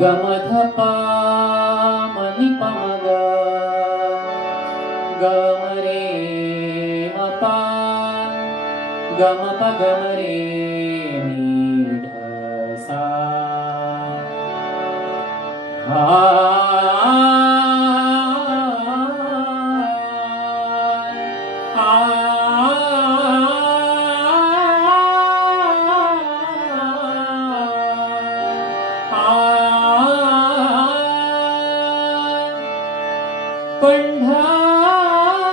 गमधपा मनिपमग गमरे मपा गमप गमरे नीढसा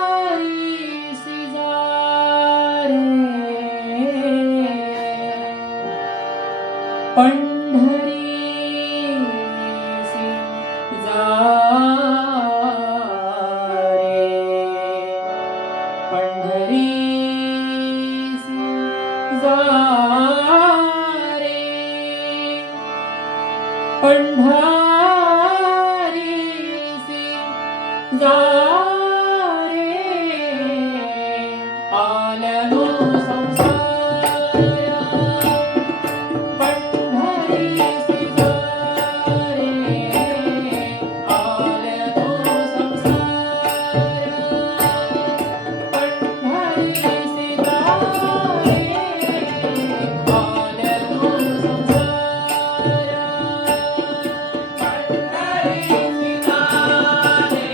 पंढरीसी जा रे पंढरीसी जा रे पंढरीसी जा रे पंढरीसी जा रे आलनो संसारा पंढरीसी जा रे आलनो संसारा पंढरीसी जा रे आलनो संसारा पंढरीसी जा रे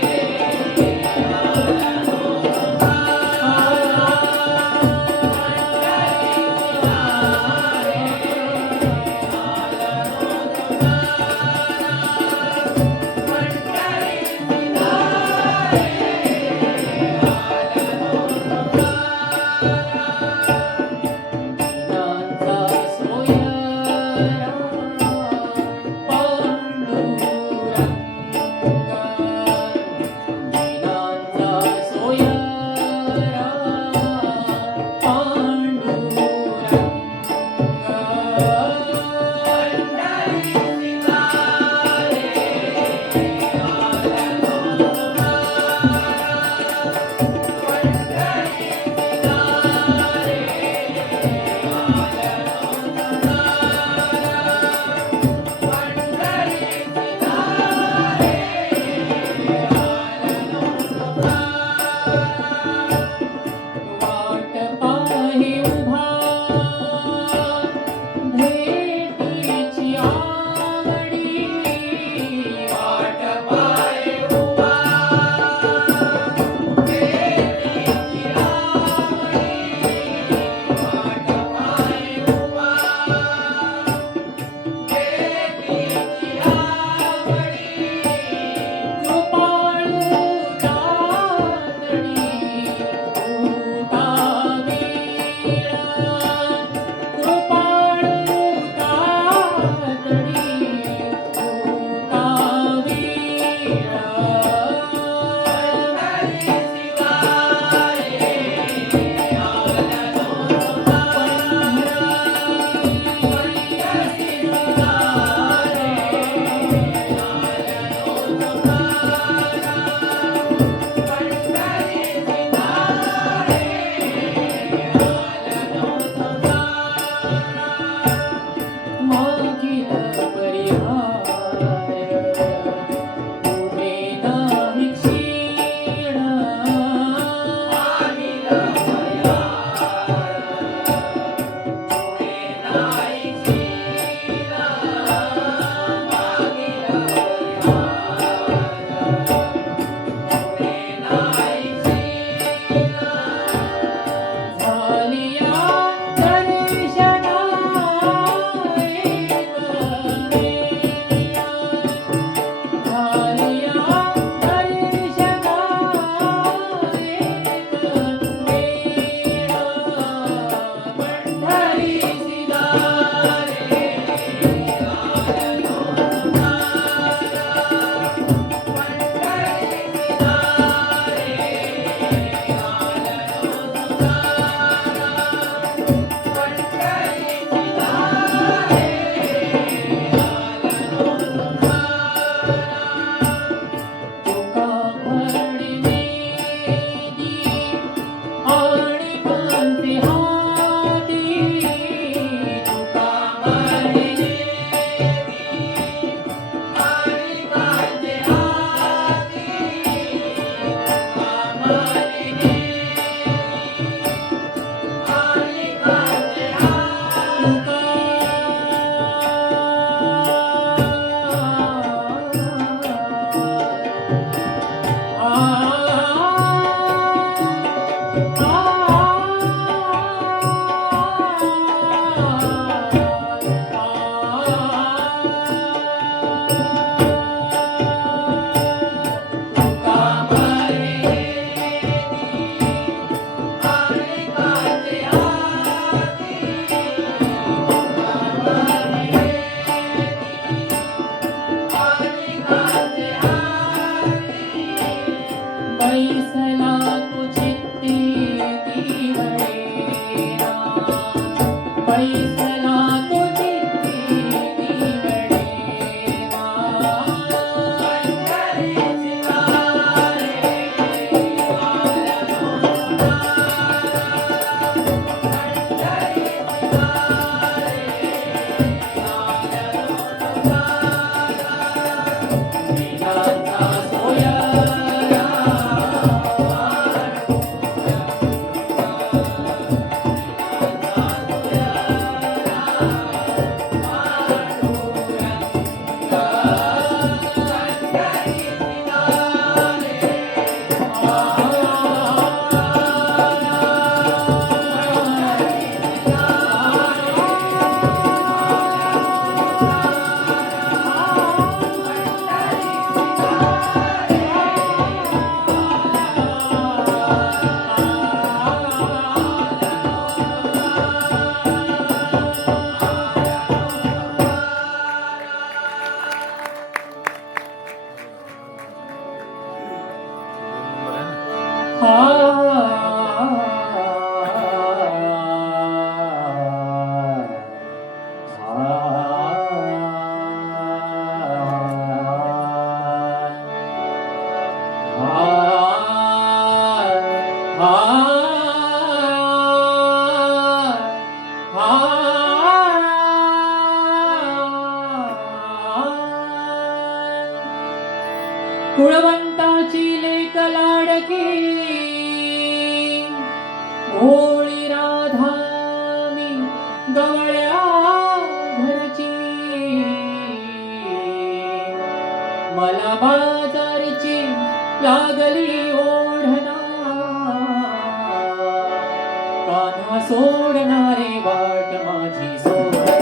कान्हा सोडणारे वाट माझी सोडणार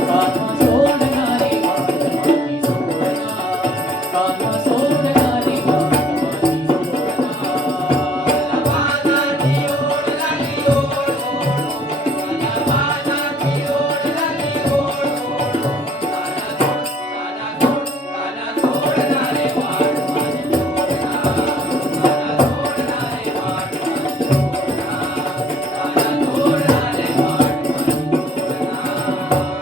कान्हा सोडणारे वाट माझी सोडणार कान्हा सोडणारे वाट माझी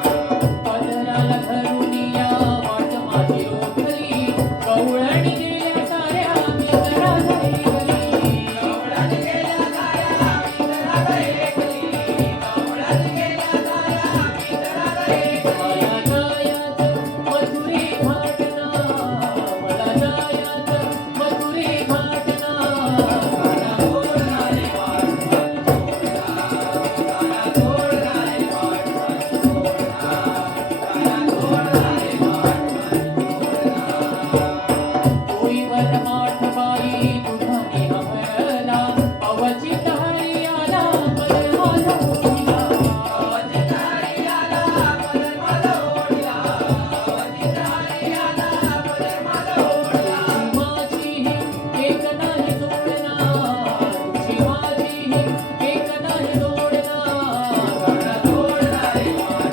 पदराला धरून या वाट माझी रोखली कवळणी गेल्या साऱ्या मी घरात गेली कवळणी गेल्या साऱ्या मी घरात गेली कवळणी गेल्या साऱ्या मी घरात गेली मला जायचं मथुरे घाटना कान्हा सोडणारे वाट कान्हा सोडणारे वाट कोईवर माठबाई दुधानी हरला अवचित हरियाला पदमाला ओढला अवचित हरियाला पदमाला ओढला अवचित हरियाला पदमाला ओढला माझी एक नाही सोडणार तुझी माझी एक नाही सोडणार कान्हा सोडणारे वाट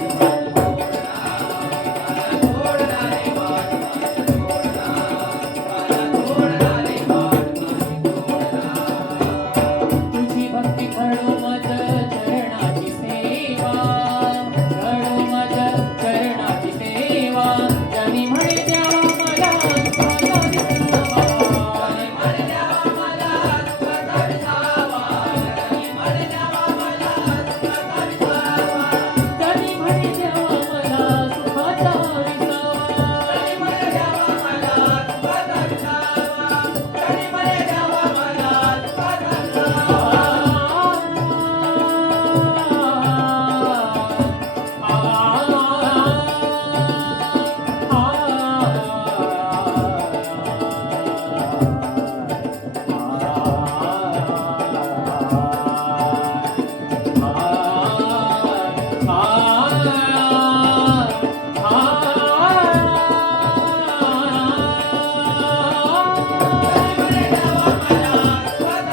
सोडणारे वाट तुझी भक्ती घडो मज चरणाची सेवा घडो मज चरणाची सेवा जनी म्हणे द्यावा मला सुखाचा विसावा जनी म्हणे द्यावा मला सुखाचा विसावा जनी म्हणे द्यावा मला सुखाचा विसावा जनी म्हणे द्यावा मला सुखाचा विसावा जनी म्हणे द्यावा मला सुखाचा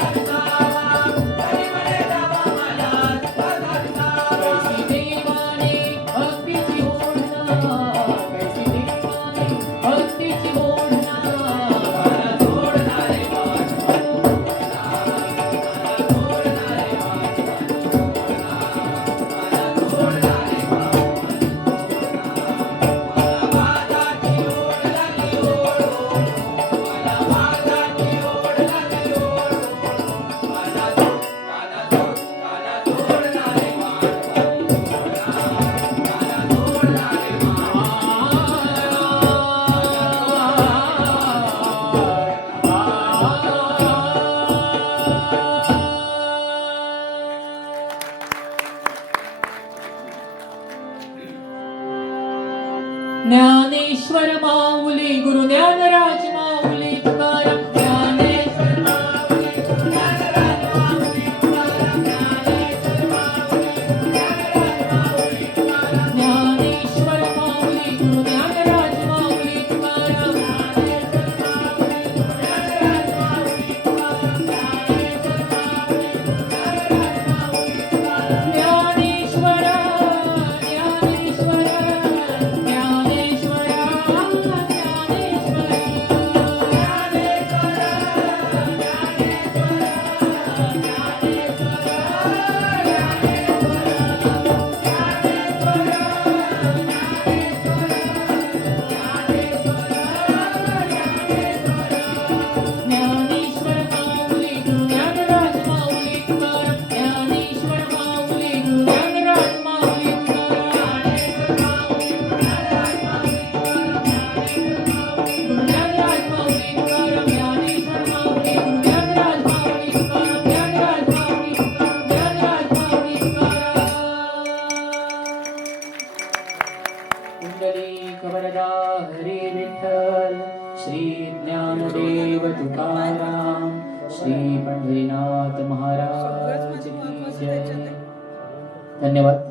विसावा जनी म्हणे द्यावा मला सुखाचा कैसी देवाने भक्तीची ओढना कैसी देवाने भक्तीची ओढना कान्हा सोडणारे वाट कान्हा सोडणारे वाट कान्हा सोडणारे वाट मला माझाची ओढ मला माझाची ओढ कान्हा सोडणारे वाट ज्ञानेश्वर माऊली गुरु ज्ञानराज माऊली तुकाराम ज्ञानेश्वर माऊली गुरु ज्ञानराज माऊली तुकाराम ज्ञानेश्वर माऊली गुरु ज्ञानराज माऊली तुकाराम ज्ञानेश्वर माऊली गुरु ज्ञानराज माऊली तुकाराम ज्ञानेश्वर माऊली गुरु ज्ञानराज माऊली तुकाराम ज्ञानेश्वर माऊली गुरु ज्ञानराज माऊली तुकाराम ज्ञानेश्वर ज्ञानेश्वर श्री पंढरीनाथ महाराज की जय. धन्यवाद.